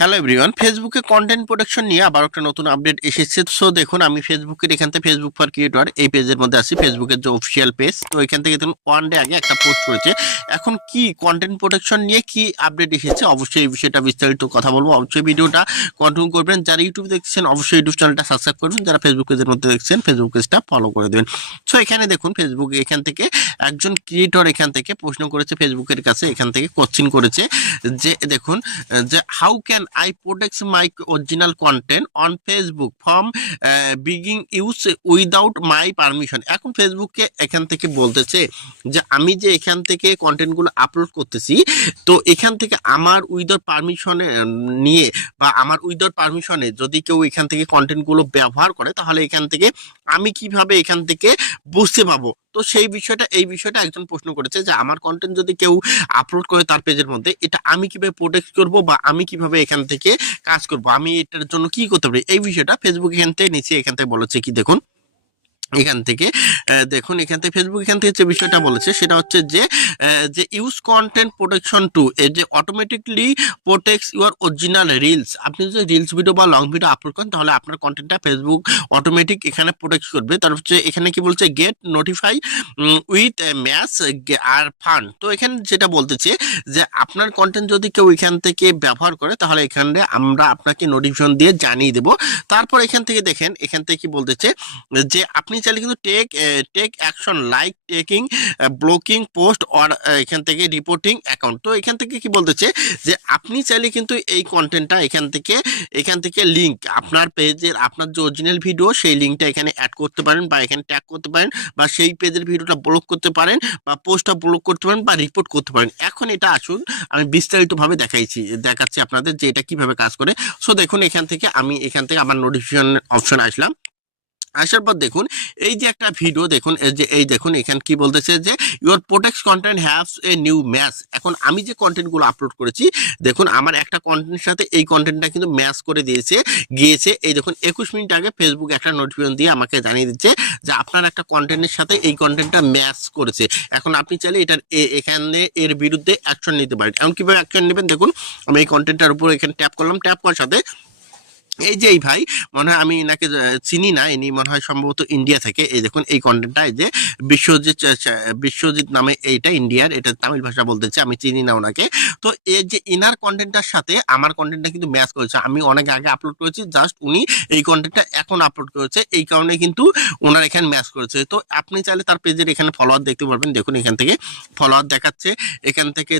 Hello everyone, ফেসবুকে content protection নিয়ে আবার একটা নতুন আপডেট এসেছে। সো দেখুন, আমি ফেসবুকের এখান থেকে ফেসবুক ফর ক্রিয়েটর এই পেজের মধ্যে আছি, ফেসবুকের যে অফিসিয়াল পেজ। তো এখান থেকে দেখুন ওয়ান ডে আগে একটা পোস্ট করেছে। এখন কি কন্টেন্ট প্রোটেকশন নিয়ে কি আপডেট এসেছে, অবশ্যই এই বিষয়টা বিস্তারিত কথা বলবো। অবশ্যই ভিডিওটা কন্টিনিউ করবেন। যারা ইউটিউব দেখছেন অবশ্যই ইউটিউব চ্যানেলটা সাবস্ক্রাইব করবেন। যারা ফেসবুক পেজের মধ্যে দেখছেন ফেসবুক পেজটা ফলো করে দেবেন। সো এখানে দেখুন ফেসবুক এখান থেকে একজন ক্রিয়েটর এখান থেকে প্রশ্ন করেছে ফেসবুকের কাছে, এখান থেকে কোশ্চিন করেছে যে দেখুন যে how can I protect my original content on Facebook from বিগিং ইউজ উইদাউট মাই পারমিশন। এখন ফেসবুককে এখান থেকে বলতেছে যে আমি যে এখান থেকে কন্টেন্টগুলো আপলোড করতেছি, তো এখান থেকে আমার উইদাউট পারমিশনে নিয়ে বা আমার উইদাউট পারমিশনে যদি কেউ এখান থেকে কন্টেন্টগুলো ব্যবহার করে, তাহলে এখান থেকে আমি কিভাবে এখান থেকে বুঝতে পাবো। তো সেই বিষয়টা এই বিষয়টা একজন প্রশ্ন করেছে যে আমার কন্টেন্ট যদি কেউ আপলোড করে তার পেজের মধ্যে, এটা আমি কিভাবে প্রোটেক্ট করব বা আমি কিভাবে এখান থেকে কাজ করব, আমি এটার জন্য কি করতে পারি, এই বিষয়টা ফেসবুক এখান থেকে নিচে এখান থেকে বলেছে কি দেখুন এখান থেকে দেখুন এখান থেকে ফেসবুক এখান থেকে যে বিষয়টা বলেছে সেটা হচ্ছে যে ইউজ কন্টেন্ট প্রোটেকশন টু, এই যে automatically protects your original reels. আপনি যদি রিলস ভিডিও বা লং ভিডিও আপলোড করেন, তাহলে আপনার কন্টেন্টটা ফেসবুক অটোমেটিক এখানে প্রোটেক্ট করবে। তার হচ্ছে এখানে কি বলছে, গেট নোটিফাই উইথ ম্যাচ আর ফান্ড। তো এখানে যেটা বলতেছে যে আপনার কন্টেন্ট যদি কেউ এখান থেকে ব্যবহার করে, তাহলে এখানে আমরা আপনাকে নোটিফিকেশন দিয়ে জানিয়ে দেব। তারপর এখান থেকে দেখেন এখান থেকে কি বলতেছে যে আপনি চাইলে কিন্তু take action like taking blocking post or এখান থেকে রিপোর্টিং অ্যাকাউন্ট। তো এখান থেকে কি বলতেছে যে আপনি চাইলে কিন্তু এই কন্টেন্টটা এখান থেকে লিঙ্ক আপনার পেজের আপনার যে অরিজিনাল ভিডিও সেই লিঙ্কটা এখানে অ্যাড করতে পারেন বা এখানে ট্যাগ করতে পারেন, বা সেই পেজের ভিডিওটা ব্লক করতে পারেন, বা পোস্টটা ব্লক করতে পারেন, বা রিপোর্ট করতে পারেন। এখন এটা আসুন আমি বিস্তারিতভাবে দেখাচ্ছি আপনাদের যে এটা কিভাবে কাজ করে। সো দেখুন এখান থেকে আমি আমার নোটিফিকেশন অপশন আসলাম। আসার পর দেখুন এই যে একটা ভিডিও দেখুন, এই দেখুন এখানে কি বলতেছে যে your protect content haves a new match. এখন আমি যে কন্টেন্টগুলো আপলোড করেছি, দেখুন আমার একটা কন্টেন্টের সাথে এই কন্টেন্টটা কিন্তু ম্যাচ করে গিয়েছে। এই দেখুন 21 মিনিট আগে ফেসবুক একটা নোটিফিকেশন দিয়ে আমাকে জানিয়ে দিচ্ছে যে আপনার একটা কন্টেন্টের সাথে এই কন্টেন্টটা ম্যাচ করেছে। এখন আপনি চাইলে এখানে এর বিরুদ্ধে অ্যাকশন নিতে পারেন। এমন কিভাবে অ্যাকশন নেবেন, দেখুন আমি এই কন্টেন্টটার উপর এখানে ট্যাপ করলাম। ট্যাপ করার সাথে এই যে এই ভাই, মনে হয় আমি এনাকে চিনি না, ইনি মনে হয় সম্ভবত ইন্ডিয়া থেকে। এই দেখুন এই কন্টেন্টটা, এই যে বিশ্বজিৎ নামে এইটা ইন্ডিয়ার, এটা তামিল ভাষা বলতেছে, আমি চিনি না ওনাকে। তো এই যে ইনার কন্টেন্টটার সাথে আমার কন্টেন্টটা কিন্তু ম্যাচ করেছে। আমি অনেক আগে আপলোড করেছি, জাস্ট উনি এই কন্টেন্টটা এখন আপলোড করেছে, এই কারণে কিন্তু ওনার এখানে ম্যাচ করেছে। তো আপনি চাইলে তার পেজের এখানে ফলোয়ার দেখতে পারবেন। দেখুন এখান থেকে ফলোয়ার দেখাচ্ছে, এখান থেকে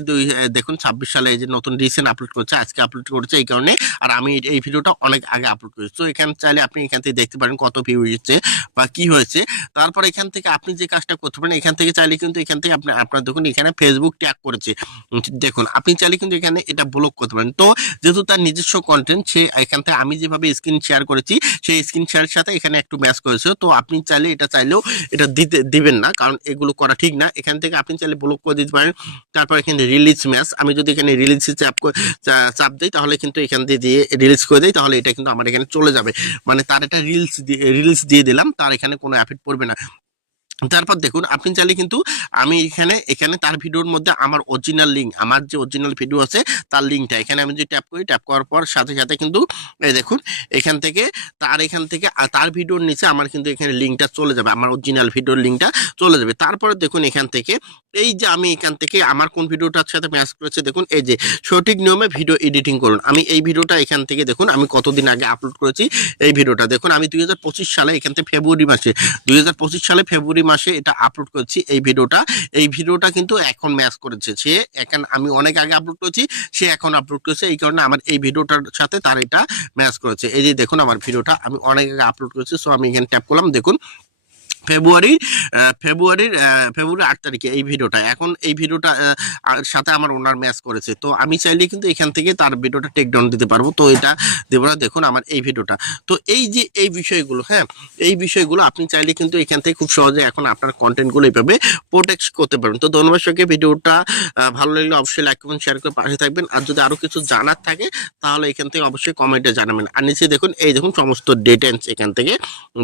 দেখুন 26 সালে এই যে নতুন রিসেন্ট আপলোড করছে, আজকে আপলোড করেছে এই কারণে। আর আমি এই ভিডিওটা অনেক আগে আপলোড করেছি। তো এখানে চাইলে আপনি এখান থেকে দেখতে পারেন কত ভিউ হয়েছে বা কি হয়েছে। তারপর এখান থেকে আপনি যে কাজটা করতে পারেন, এখান থেকে চাইলে কিন্তু এখান থেকে আপনার দেখুন এখানে ফেসবুক ট্যাগ করেছে, দেখুন আপনি চাইলে কিন্তু এখানে এটা ব্লক করতে পারেন। তো যেহেতু তার নিজস্ব কন্টেন্ট, সে এখান থেকে আমি যেভাবে স্ক্রিন শেয়ার করেছি সেই স্ক্রিন শেয়ারের সাথে এখানে একটু ম্যাচ করেছে। তো আপনি চাইলে চাইলেও এটা দিবেন না, কারণ এগুলো করা ঠিক না। এখান থেকে আপনি চাইলে ব্লক করে দিতে পারেন। তারপর এখানে রিলিজ ম্যাচ, আমি যদি এখানে রিলিজে চাপ দিই, তাহলে কিন্তু এখান দিয়ে রিলিজ করে দেয়, তাহলে এটা কিন্তু আমার এখানে চলে যাবে। মানে তার এটা রিলস দিয়ে দিলাম, তার এখানে কোনো এফেক্ট পড়বে না। তারপর দেখুন আপনি চাইলে কিন্তু আমি এখানে তার ভিডিওর মধ্যে আমার অরিজিনাল লিঙ্ক, আমার যে অরিজিনাল ভিডিও আছে তার লিঙ্কটা এখানে আমি যদি ট্যাপ করি, ট্যাপ করার পর সাথে সাথে কিন্তু এই দেখুন এখান থেকে তার ভিডিওর নিচে আমার কিন্তু এখানে লিঙ্কটা চলে যাবে, আমার অরিজিনাল ভিডিওর লিঙ্কটা চলে যাবে। তারপরে দেখুন এখান থেকে এই যে আমি এখান থেকে আমার কোন ভিডিওটার সাথে ম্যাচ করেছে, দেখুন এই যে সঠিক নিয়মে ভিডিও এডিটিং করুন। আমি এই ভিডিওটা এখান থেকে দেখুন আমি কতদিন আগে আপলোড করেছি এই ভিডিওটা। দেখুন আমি 2025 সালে এখান থেকে ফেব্রুয়ারি মাসে এটা আপলোড করেছি এই ভিডিওটা কিন্তু এখন ম্যাচ করেছে। আমি অনেক আগে আপলোড করেছি, সে এখন আপলোড করেছে, এই কারণে আমার এই ভিডিওটার সাথে তার এটা ম্যাচ করেছে। এই যে দেখুন আমার ভিডিওটা আমি অনেক আগে আপলোড করেছি। সো আমি এখানে ট্যাপ করলাম, দেখুন ফেব্রুয়ারির 8 তারিখে এই ভিডিওটা, এখন এই ভিডিওটা সাথে আমার ওনার ম্যাচ করেছে। তো আমি চাইলে কিন্তু এখান থেকে তার ভিডিওটা টেক ডাউন দিতে পারবো। তো এটা দেবো না, দেখুন আমার এই ভিডিওটা। তো এই যে এই বিষয়গুলো, হ্যাঁ এই বিষয়গুলো আপনি চাইলে কিন্তু এখান থেকে খুব সহজে এখন আপনার কন্টেন্টগুলো এইভাবে প্রোটেক্ট করতে পারবেন। তো ধন্যবাদ সবাইকে। ভিডিওটা ভালো লাগলে অবশ্যই লাইক করবেন, শেয়ার করে পাশে থাকবেন। আর যদি আরো কিছু জানার থাকে তাহলে এখান থেকে অবশ্যই কমেন্টে জানাবেন। আর নিচে দেখুন এই দেখুন সমস্ত ডিটেইলস এখান থেকে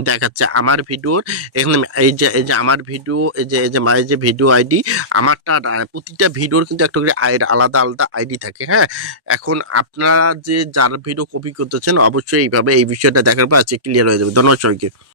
দেখাচ্ছে আমার ভিডিওর। এখন দেখেন এই যে আমার ভিডিও এই যে মায়ের যে ভিডিও আইডি আমারটা প্রতিটা ভিডিওর কিন্তু একটা করে আলাদা আলাদা আইডি থাকে। হ্যাঁ, এখন আপনারা যে যার ভিডিও কপি করতেছেন অবশ্যই এইভাবে এই বিষয়টা দেখার পর আজকে ক্লিয়ার হয়ে যাবে। ধন্যবাদ সবাইকে।